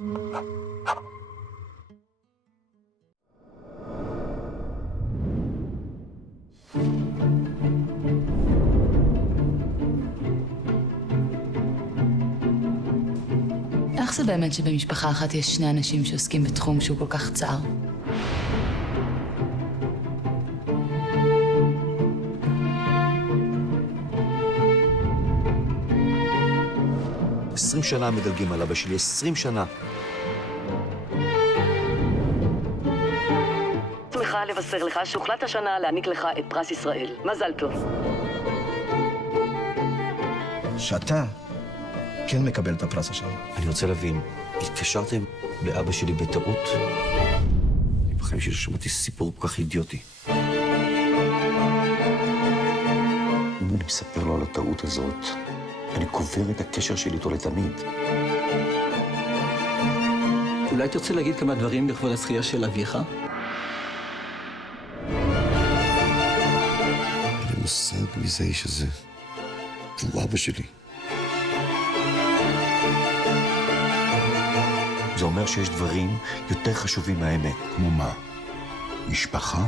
איך זה באמת שבמשפחה אחת יש שני אנשים שעוסקים בתחום שהוא כל כך צר? 20 שנה מדלגים על אבא שלי, 20 שנה. שמחה לבשר לך שהוחלט השנה להעניק לך את פרס ישראל. מזל טוב. שאתה כן מקבל את הפרס השנה. אני רוצה להבין, התקשרתם לאבא שלי בטעות? אני בחיים שלי שמעתי סיפור כל כך אידיוטי. אם אני מספר לו על הטעות הזאת, אני קובר את הקשר שלי איתו לתמיד. אולי תרצה להגיד כמה דברים לכבוד הזכייה של אביך? אין לי מושג מי זה האיש הזה. הוא אבא שלי. זה אומר שיש דברים יותר חשובים מהאמת. כמו מה? משפחה?